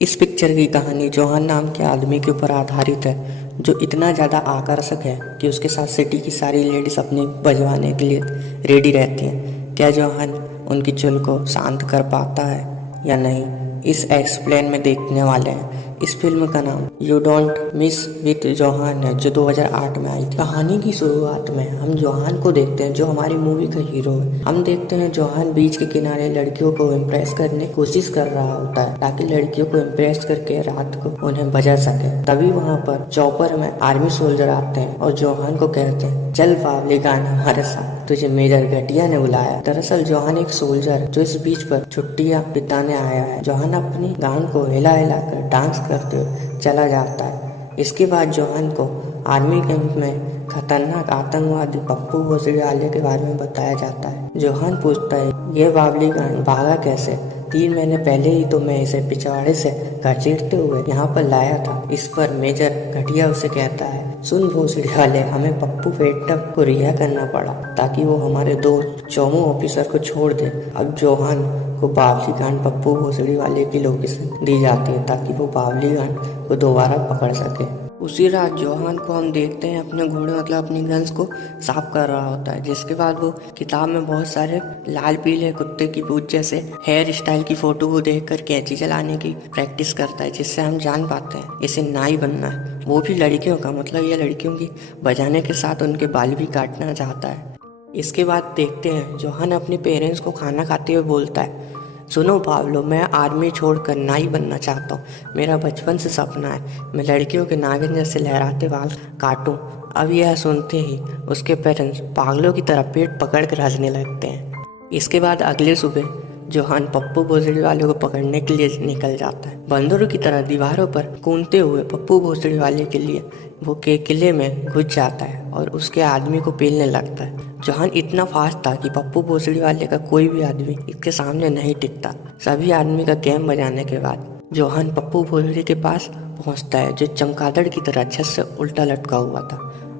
इस पिक्चर की कहानी जोहान नाम के आदमी के ऊपर आधारित है, जो इतना ज़्यादा आकर्षक है कि उसके साथ सिटी की सारी लेडीज अपनी बजवाने के लिए रेडी रहती हैं। क्या जोहान उनकी चुल को शांत कर पाता है या नहीं, इस एक्सप्लेन में देखने वाले हैं। इस फिल्म का नाम you don't miss with Zohan है, जो 2008 में आई थी। कहानी की शुरुआत में हम जोहान को देखते हैं, जो हमारी मूवी का हीरो है। हम देखते हैं जोहान बीच के किनारे लड़कियों को इम्प्रेस करने की कोशिश कर रहा होता है, ताकि लड़कियों को इम्प्रेस करके रात को उन्हें बजा सके। तभी वहाँ पर चॉपर में आर्मी सोल्जर आते हैं और जोहान को कहते हैं, चल बावली गाना हमारे साथ, तुझे मेजर घटिया ने बुलाया। दरअसल जोहान एक सोल्जर जो इस बीच पर छुट्टियां बिताने आया है। जोहान अपनी गान को हिला हिला कर डांस करते हुए चला जाता है। इसके बाद जोहान को आर्मी कैंप में खतरनाक आतंकवादी पप्पू भोसड़ीवाले के बारे में बताया जाता है। जोहान पूछता है, ये बावली गान भागा कैसे? 3 महीने पहले ही तो मैं इसे पिछवाड़े से घसीटते हुए यहाँ पर लाया था। इस पर मेजर घटिया उसे कहता है, सुन भोसड़ी वाले, हमें पप्पू फेटअप को रिहा करना पड़ा ताकि वो हमारे दोस्त चोमू ऑफिसर को छोड़ दे। अब जोहान को बावली गान पप्पू भोसड़ी वाले की लोकेशन दी जाती है ताकि वो बावली गान को दोबारा पकड़ सके। उसी रात जोहान को हम देखते हैं अपने घोड़े मतलब अपनी गन्स को साफ कर रहा होता है, जिसके बाद वो किताब में बहुत सारे लाल पीले कुत्ते की पूंछ जैसे हेयर स्टाइल की फोटो को देखकर कैंची चलाने की प्रैक्टिस करता है, जिससे हम जान पाते हैं इसे नाई बनना है, वो भी लड़कियों का। मतलब ये लड़कियों की बजाने के साथ उनके बाल भी काटना चाहता है। इसके बाद देखते हैं जोहान अपने पेरेंट्स को खाना खाते हुए बोलता है, सुनो पावलो, मैं आर्मी छोड़कर नाई बनना चाहता हूँ। मेरा बचपन से सपना है मैं लड़कियों के नागिन जैसे लहराते बाल काटूं। अब यह सुनते ही उसके पेरेंट्स पागलों की तरह पेट पकड़ कर हंसने लगते हैं। इसके बाद अगले सुबह जोहान पप्पू भोसड़ी वाले को पकड़ने के लिए निकल जाता है। बंदरों की तरह दीवारों पर कूदते हुए पप्पू भोसड़ी वाले के लिए वो के किले में घुस जाता है और उसके आदमी को पेलने लगता है। जोहान इतना फास्ट था कि पप्पू भोसड़ी वाले का कोई भी आदमी इसके सामने नहीं टिकता। सभी आदमी का गेम बजाने के बाद जोहान पप्पू भोसड़ी के पास पहुंचता है, जो चमगादड़ की तरह छत से उल्टा लटका हुआ था।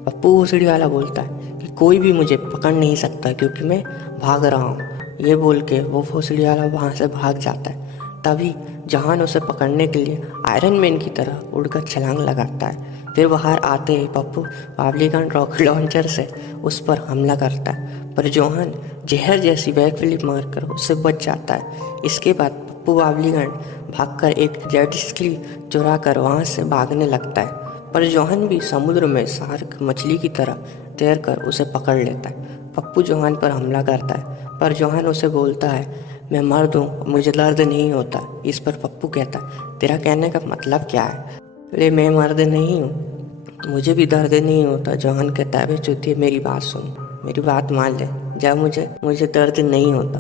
पप्पू भोसड़ी वाला बोलता है कि कोई भी मुझे पकड़ नहीं सकता क्योंकि मैं भाग रहा हूँ। ये बोल के वो भोसड़ी वाला वहाँ से भाग जाता है। तभी जोहान उसे पकड़ने के लिए आयरन मैन की तरह उड़कर छलांग लगाता है। फिर बाहर आते ही पप्पू बावली गान रॉकेट लॉन्चर से उस पर हमला करता है, पर जोहान जहर जैसी बैक फ्लिप मारकर उससे बच जाता है। इसके बाद पप्पू बावली गान भागकर एक जेट स्की चुरा कर वहाँ से भागने लगता है, पर जोहान भी समुद्र में शार्क मछली की तरह तैरकर उसे पकड़ लेता है। पप्पू जोहान पर हमला करता है, पर जोहान उसे बोलता है, मैं मर्द हूँ, मुझे दर्द नहीं होता। इस पर पप्पू कहता है, तेरा कहने का मतलब क्या है? अरे मैं मर्द नहीं हूँ, मुझे भी दर्द नहीं होता। जोहान कहता है, चुतिए मेरी बात सुन, मेरी बात मान ले, जब मुझे दर्द नहीं होता।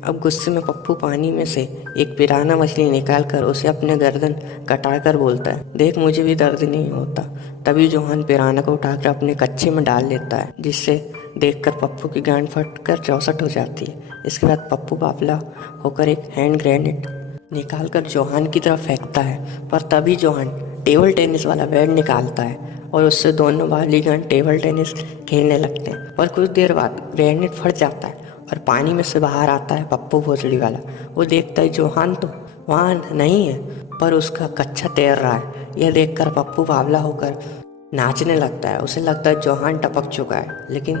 अब गुस्से में पप्पू पानी में से एक पिराना मछली निकालकर उसे अपने गर्दन कटाकर बोलता है, देख मुझे भी दर्द नहीं होता। तभी जोहान पिराना को उठाकर अपने कच्चे में डाल लेता है, जिससे देखकर पप्पू की गांड फटकर चौसट हो जाती है। इसके बाद पप्पू बावला होकर एक हैंड ग्रेनेड निकालकर जोहान की तरफ फेंकता है, पर तभी जोहान टेबल टेनिस वाला बैट निकालता है और उससे दोनों बावली गान टेबल टेनिस खेलने लगते हैं। पर कुछ देर बाद ग्रेनेड फट जाता है और पानी में से बाहर आता है पप्पू भोसड़ी वाला। वो देखता है जोहान तो वहाँ नहीं है, पर उसका कच्छा तैर रहा है। यह देखकर पप्पू बावला होकर नाचने लगता है। उसे लगता है जोहान टपक चुका है, लेकिन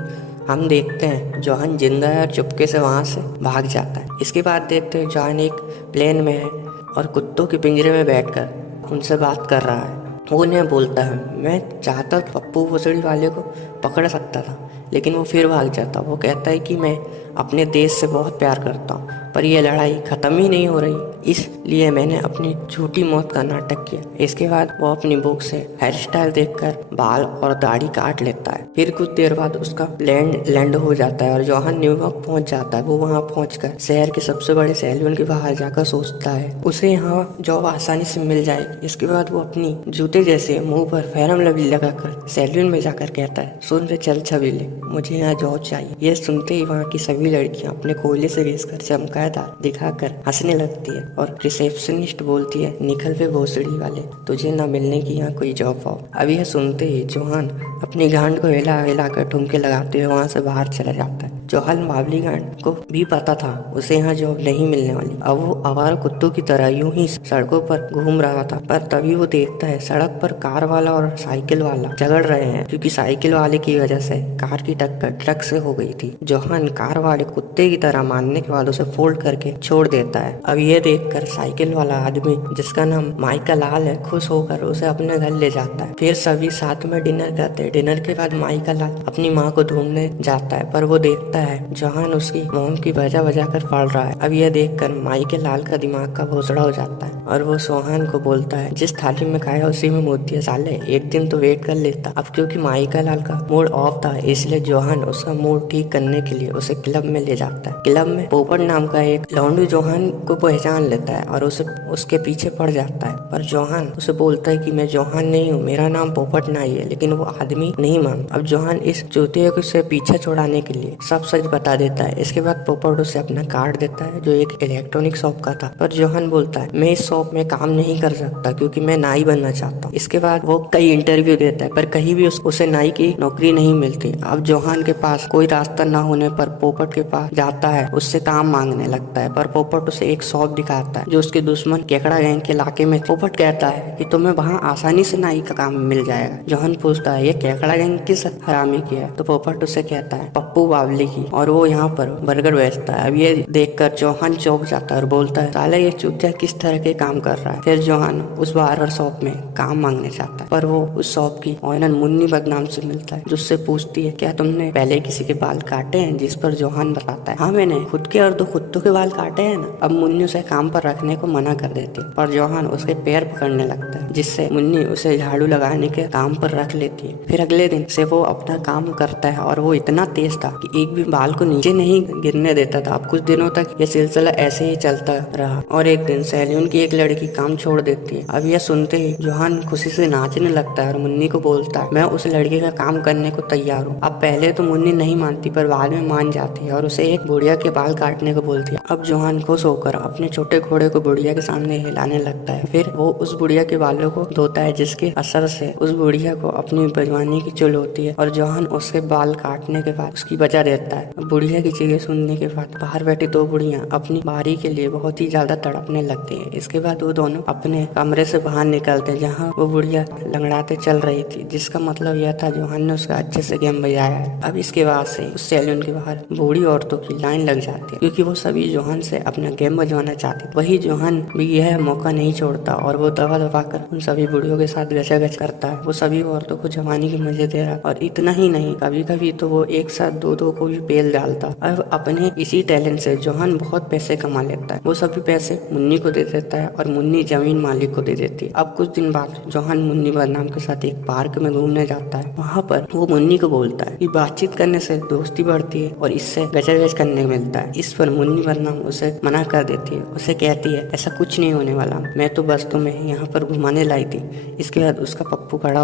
हम देखते हैं जोहान जिंदा है और चुपके से वहाँ से भाग जाता है। इसके बाद देखते हैं जोहान एक प्लेन में है और कुत्तों के पिंजरे में बैठकर उनसे बात कर रहा है। वो उन्हें बोलता है, मैं चाहता पप्पू भोसड़ी वाले को पकड़ सकता था, लेकिन वो फिर भाग जाता। वो कहता है कि मैं अपने देश से बहुत प्यार करता हूँ, पर यह लड़ाई ख़त्म ही नहीं हो रही, इसलिए मैंने अपनी झूठी मौत का नाटक किया। इसके बाद वो अपनी बुक से हेयर स्टाइल देखकर बाल और दाढ़ी काट लेता है। फिर कुछ देर बाद उसका लैंड हो जाता है और जोहान न्यूयॉर्क पहुंच जाता है। वो वहां पहुंचकर शहर के सबसे बड़े सैलून के बाहर जाकर सोचता है उसे यहाँ जॉब आसानी से मिल जाएगी। इसके बाद वो अपनी जूते जैसे मुंह पर फेयर नरम लबी लगाकर सैलून में जाकर कहता है, सुन रे चल छबीले, मुझे यहाँ जॉब चाहिए। यह सुनते ही वहाँ की सभी लड़कियाँ अपने कोयले से घिसकर चमकादड़ दिखाकर हंसने लगती है और रिसेप्शनिस्ट बोलती है, निकल पे भोसड़ी वाले, तुझे न मिलने की यहाँ कोई जॉब वाब। अब यह सुनते ही चौहान अपनी गांड को हिला हिलाकर ठुमके लगाते हुए वहाँ से बाहर चला जाता है। चौहान बावली गांड को भी पता था उसे यहाँ जॉब नहीं मिलने वाली। अब वो आवारा कुत्तों की तरह यूं ही सड़कों पर घूम रहा था, पर तभी वो देखता है सड़क पर कार वाला और साइकिल वाला झगड़ रहे हैं, क्योंकि साइकिल वाले की वजह से कार की टक्कर ट्रक से हो गई थी। चौहान कार वाले कुत्ते की तरह मारने के बाद उसे फोल्ड करके छोड़ देता है। अब ये देखकर साइकिल वाला आदमी, जिसका नाम माइका लाल है, खुश होकर उसे अपने घर ले जाता है। फिर सभी साथ में डिनर करते हैं। डिनर के बाद माइका लाल अपनी माँ को ढूंढने जाता है, पर वो देखता है चौहान उसकी मोम की बजा बजा कर पड़ रहा है। अब यह देखकर माइके लाल का दिमाग का भोसड़ा हो जाता है और वो चौहान को बोलता है, जिस थाली में खाया उसी में मोती है साले, एक दिन तो वेट कर लेता। अब क्योंकि माइका लाल का मूड ऑफ था, इसलिए चौहान उसका मूड ठीक करने के लिए उसे क्लब में ले जाता है। क्लब में पोपट नाम का एक लौंडू चौहान को पहचान लेता है और उसे उसके पीछे पड़ जाता है, पर चौहान उसे बोलता है कि मैं चौहान नहीं हूँ, मेरा नाम पोपट नाई है। लेकिन वो आदमी नहीं मानता। अब चौहान इस चूतिया को से पीछे छुड़ाने के लिए सब सच बता देता है। इसके बाद पोपट उसे अपना कार्ड देता है जो एक इलेक्ट्रॉनिक शॉप का था, पर चौहान बोलता है, मैं इस शॉप में काम नहीं कर सकता क्योंकि मैं नाई बनना चाहता हूँ। इसके बाद वो कई इंटरव्यू देता है, पर कहीं भी उसे नाई की नौकरी नहीं मिलती। अब चौहान के पास कोई रास्ता न होने पर पोपट के पास जाता है, उससे काम मांगने लगता है, पर पोपट उसे एक शॉप दिखाता है जो उसके दुश्मन केकड़ा गैंग के इलाके में। पोपट कहता है कि तुम्हें वहाँ आसानी से नाई का काम मिल जाएगा। चौहान पूछता है, ये केकड़ा गैंग किस हरामी की है? तो पोपट उसे कहता है, पप्पू बावली की, और वो यहाँ पर बर्गर बेचता है। अब ये देखकर चौहान चौंक जाता है और बोलता है, साला ये चूतिया किस तरह के काम कर रहा है। फिर चौहान उस बार्बर शॉप में काम मांगने चाहता है, पर वो उस शॉप की ओनर मुन्नी बदनाम से मिलता है, जिससे पूछती है, क्या तुमने पहले किसी के बाल काटे हैं? जिस पर चौहान बताता है, हाँ मैंने खुद के और 2 कुत्तों के बाल काटे हैं ना। अब मुन्नी उसे काम पर रखने को मना कर देती है, पर चौहान उसके पैर पकड़ने लगता है, जिससे मुन्नी उसे झाड़ू लगाने के काम पर रख लेती है। फिर अगले दिन से वो अपना काम करता है और वो इतना तेज था कि एक भी बाल को नीचे नहीं गिरने देता था। अब कुछ दिनों तक ये सिलसिला ऐसे ही चलता रहा और एक दिन सैलून की एक लड़की काम छोड़ देती है। अब यह सुनते ही चौहान खुशी से नाचने लगता है और मुन्नी को बोलता है, मैं उस लड़की का काम करने को तैयार हूँ। अब पहले तो मुन्नी नहीं मानती, पर बाद में मान जाती है और उसे एक बुढ़िया के बाल काटने को बोलती है। अब चौहान खुश होकर अपने छोटे घोड़े को बुढ़िया के सामने हिलाने लगता है। फिर वो उस बुढ़िया के बालों को धोता है, जिसके असर से उस बुढ़िया को अपनी बेजवानी की चुल होती है और चौहान उसके बाल काटने के बाद उसकी बचा देता है। बुढ़िया की चीजें सुनने के बाद बाहर बैठी 2 बुढ़ियां अपनी बारी के लिए बहुत ही ज्यादा तड़पने लगती है। इसके बाद वो दोनों अपने कमरे से बाहर निकलते हैं, जहाँ वो बुढ़िया लंगड़ाते चल रही थी, जिसका मतलब यह था चौहान ने उसका अच्छे से गेम बजाया है। अब इसके बाद से उस सैलून के बाहर बूढ़ी औरतों की लाइन लग जाती है, क्योंकि वो सभी चौहान से अपना गेम बजवाना चाहती। वही चौहान भी यह मौका नहीं छोड़ता और वो दबा दबा कर उन सभी बुढ़ियों के साथ गचागच करता है। वो सभी औरतों को जवानी के मजे दे रहा, और इतना ही नहीं, कभी कभी तो वो एक साथ 2-2 को भी पेल डालता। अब अपने इसी टैलेंट से चौहान बहुत पैसे कमा लेता है। वो सभी पैसे मुन्नी को दे देता है और मुन्नी जमीन मालिक को दे देती है। अब कुछ दिन बाद चौहान मुन्नी बदनाम के साथ एक पार्क में घूमने जाता है। वहाँ पर वो मुन्नी को बोलता है कि बातचीत करने से दोस्ती बढ़ती है और इससे गचरगच करने मिलता है। इस पर मुन्नी बदनाम उसे मना कर देती है। उसे कहती है, ऐसा कुछ नहीं होने वाला, मैं तो बस तुम्हें यहाँ पर घुमाने लाई थी। इसके बाद उसका पप्पू खड़ा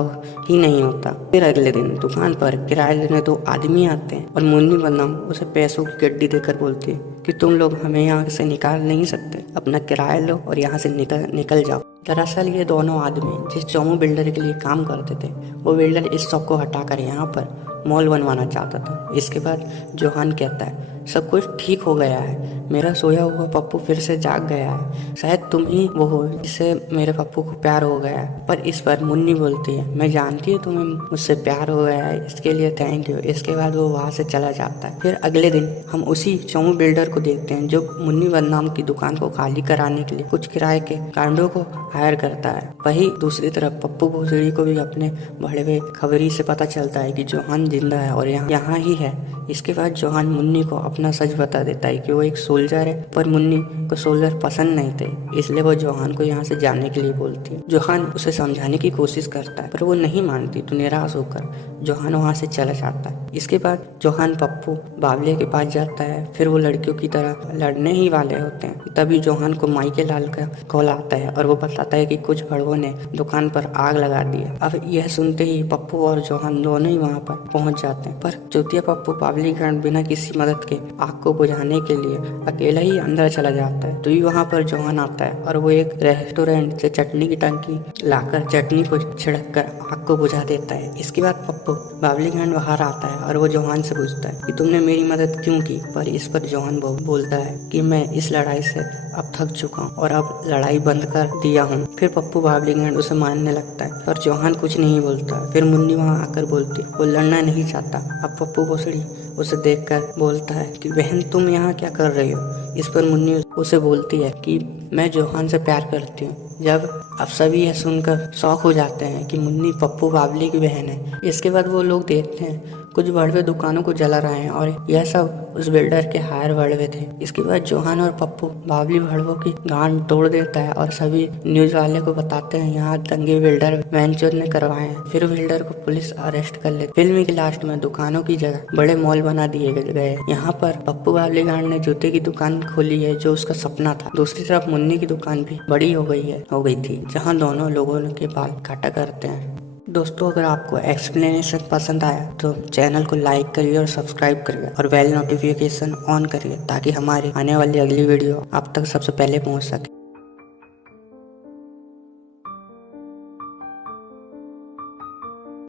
ही नहीं होता। फिर अगले दिन दुकान पर किराया लेने 2 आदमी आते हैं और मुन्नी बदनाम उसे पैसों की गड्डी देकर बोलती है कि तुम लोग हमें यहाँ से निकाल नहीं सकते, अपना किराया लो और यहाँ से निकल जाओ। दरअसल ये दोनों आदमी जिस चोमू बिल्डर के लिए काम करते थे, वो बिल्डर इस शॉप को हटाकर यहाँ पर मॉल बनवाना चाहता था। इसके बाद चौहान कहता है, सब कुछ ठीक हो गया है, मेरा सोया हुआ पप्पू फिर से जाग गया है, शायद तुम ही वो हो जिससे मेरे पप्पू को प्यार हो गया है। पर इस पर मुन्नी बोलती है, मैं जानती हूँ तुम्हें मुझसे प्यार हो गया है, इसके लिए थैंक यू। इसके बाद वो वहाँ से चला जाता है। फिर अगले दिन हम उसी चोमू बिल्डर को देखते हैं जो मुन्नी बदनाम की दुकान को खाली कराने के लिए कुछ किराए के गांडों को हायर करता है। वही दूसरी तरफ पप्पू भोसड़ी को भी अपने बड़े हुए खबरी से पता चलता है कि चौहान जिंदा है और यहाँ ही है। इसके बाद चौहान मुन्नी को अपना सच बता देता है कि वो एक सोल्जर है, पर मुन्नी को सोल्जर पसंद नहीं थे, इसलिए वो चौहान को यहाँ से जाने के लिए बोलती है। चौहान उसे समझाने की कोशिश करता है, पर वो नहीं मानती, तो निराश होकर चौहान वहाँ से चला जाता है। इसके बाद जोहान पप्पू बावले के पास जाता है। फिर वो लड़कियों की तरह लड़ने ही वाले होते हैं, तभी जोहान को माइके लाल का कॉल आता है और वो बताता है कि कुछ भड़वों ने दुकान पर आग लगा दी है। अब यह सुनते ही पप्पू और जोहान दोनों ही वहाँ पर पहुँच जाते हैं, पर चूतिया पप्पू बावलीगढ़ बिना किसी मदद के आग को बुझाने के लिए अकेला ही अंदर चला जाता है। तभी वहाँ पर जोहान आता है और वो एक रेस्टोरेंट से चटनी की टंकी लाकर चटनी को छिड़क कर आग को बुझा देता है। इसके बाद पप्पू बावलीगढ़ बाहर आता है और वो जोहान से पूछता है कि तुमने मेरी मदद क्यों की। पर इस पर जोहान बोलता है कि मैं इस लड़ाई से अब थक चुका हूँ और अब लड़ाई बंद कर दिया हूँ। फिर पप्पू बावलीगढ़ उसे मारने लगता है, पर जोहान कुछ नहीं बोलता। फिर मुन्नी वहाँ आकर बोलती वो लड़ना नहीं चाहता। अब पप्पू भोसड़ी उसे देखकर बोलता है कि बहन तुम यहाँ क्या कर रही हो। इस पर मुन्नी उसे बोलती है कि मैं जोहान से प्यार करती हूँ। जब अब सभी यह सुनकर शौक हो जाते हैं कि मुन्नी पप्पू बावली की बहन है। इसके बाद वो लोग देखते हैं कुछ भड़वे दुकानों को जला रहे हैं और यह सब उस बिल्डर के हायर भड़वे थे। इसके बाद जोहान और पप्पू बावली भड़वों की गांड तोड़ देता है और सभी न्यूज वाले को बताते हैं यहाँ दंगे बिल्डर वैनचोद ने करवाए हैं। फिर बिल्डर को पुलिस अरेस्ट कर लेती। फिल्म के लास्ट में दुकानों की जगह बड़े मॉल बना दिए गए। यहाँ पर पप्पू बावलीगढ़ ने जूते की दुकान खोली है जो उसका सपना था। दूसरी तरफ मुन्नी की दुकान भी बड़ी हो गई थी, जहाँ दोनों लोगों के बाल काटा करते हैं। दोस्तों अगर आपको एक्सप्लेनेशन पसंद आया तो चैनल को लाइक करिए और सब्सक्राइब करिए और बेल नोटिफिकेशन ऑन करिए ताकि हमारी आने वाली अगली वीडियो आप तक सबसे पहले पहुंच सके।